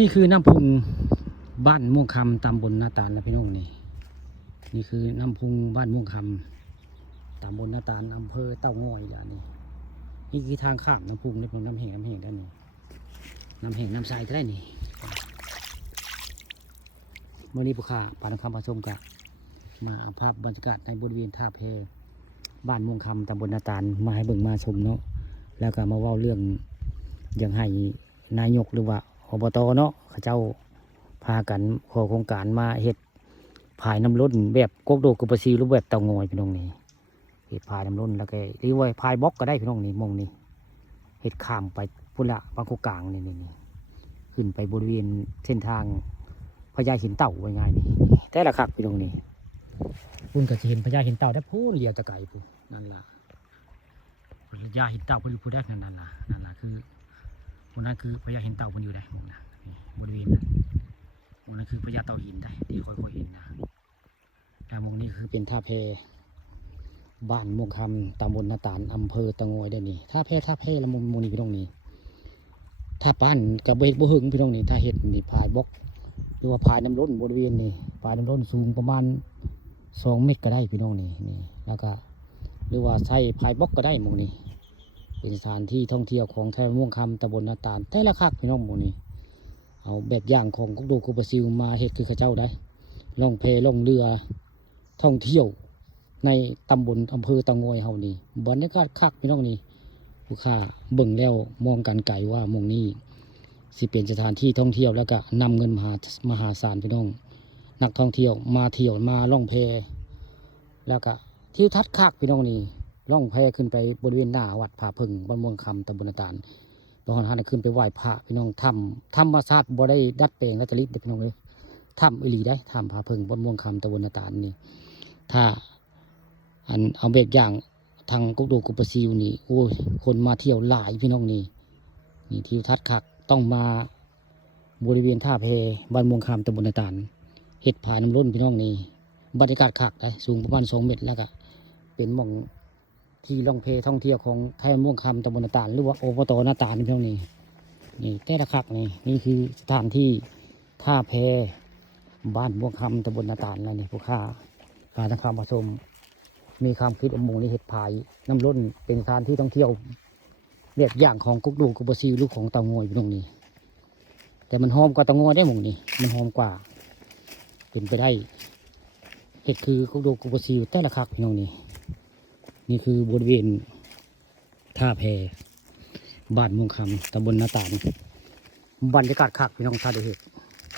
นี่คือน้ำพุงบ้านม่วงคำตำบลนาตาลและพี่น้องนี่คือน้ำพุงบ้านม่วงคำตำบลนาตาลอำเภอเต้างอยอย่างนี้นี่คือทางข้ามน้ำพุงนี่เป็นน้ำแห้งด้านนี้น้ำแห้งน้ำทรายจะได้นี่เมื่อนี้ผู้ข่าปานคำผสมกะมาเอาภาพบรรยากาศในบริเวณท่าเพบ้านม่วงคำตำบลนาตาลมาให้เบิ่งมาชมเนาะแล้วก็มาเว้าเรื่องอย่างให้นายกหรือว่าอบตเนาะเขาเจ้าพากันขอโครงการมาเฮ็ดผายน้ำล้นแบบกกโดกุปซีรูปแบบเตางอยพี่น้องนี่เฮ็ดผายน้ำล้นแล้วก็หรือว่าผายบล็อกก็ได้พี่น้องนี่มองนี่เฮ็ดข้ามไปพุ่นละบางโคกลางนี่ขึ้นไปบริเวณเส้นทางพญาหินเต่าไว้ง่ายนี่แต่ละคักพี่น้องนี่พุ่นก็จะเห็นพญาหินเต่าได้พูนเลียวตะไกพุ่นนั่นล่ะพญาหินเต่าพุ่นพูดได้นั่นล่ะคือพุ่นนั้นคือพญาหินเต่าพุ่นอยู่ได้มองนะบริเวณนั้นมองนั้นคือพญาเต่าหินได้ที่ค่อยๆเห็นนะแต่มองนี้คือเป็นท่าแพบ้านม่วงคำตำบลนาตาลอำเภอเตางอยได้นี่ท่าแพละมองนี้พี่น้องนี่ถ้าปั้นกับเห็ดบ่หึงพี่น้องนี่ถ้าเห็ดนี่พายบล็อกหรือว่าพายน้ำล้นบริเวณนี่พายน้ำล้นสูงประมาณ2 เมตรก็ได้พี่น้องนี่แล้วก็หรือว่าใช้พายบล็อกก็ได้มองนี้เป็นสถานที่ท่องเที่ยวของแถวม่วงคำตำบลนาตาลแต่ละคักพี่น้องมองนี้เอาแบบอย่างของกุกดูกุปซิลมาเห็ดคือข้าเจ้าได้ล่องเพล่องเรือท่องเที่ยวในตำบลอำเภอเตางอยเฮานี่บรรยากาศคักพี่น้องนี่ผู้ข้าเบิ่งแล้วมองกันไกลว่าหม่องนี้สิเป็นสถานที่ท่องเที่ยวแล้วก็นำเงินมหาศาลพี่น้องนักท่องเที่ยวมาเที่ยวมาล่องเพแล้วก็ทิวทัศน์คักพี่น้องนี่ล่องเพขึ้นไปบริเวณหน้าวัดผาพึ่งบ้านม่วงคำตำบลนาตาลบางท่านขึ้นไปไหว้พระพี่น้องถ้ำธรรมชาติบ่ได้ดัดแปลงและตลิดพี่น้องเลยถ้ำอิลีได้ถ้ำผาพึ่งบ้านม่วงคำตำบลนาตาลนี่ถ้าเอาแบบอย่างทางกุกดูกุปซิวนี่โอ้ยคนมาเที่ยวหลายพี่น้องนี่ทิวทัศน์คักต้องมาบริเวณท่าเพบ้านม่วงคำตำบลนาตาลเห็ดผายน้ำล้นพี่น้องนี่บรรยากาศคักได้สูงประมาณ2 เมตรแล้วก็เป็นหม่องที่ล่องเพท่องเที่ยวของไทยม่วงคำตำบลนาตาลหรือว่าอบตนาตาลพี่น้องนี่แต่ละคักนี่คือสถานที่ท่าเพบ้านม่วงคำตำบลนาตาลแล้วนี่ผู้ค้าการทำความผสมมีความคิดอมงในเห็ดผายน้ำล้นเป็นสถานที่ท่องเที่ยวแบบอย่างของกุกดูกุปซีลูกของเตางอยพี่น้องนี่แต่มันหอมกว่าเตางอยได้หม่องนี่มันหอมกว่าเป็นไปได้เห็ดคือกุกดูกุปซีแต่ละคักพี่น้องนี่คือบริเวณท่าแพบ้านม่วงคำตำบลนาตาลบรรยากาศคักพี่น้องท่าเดือด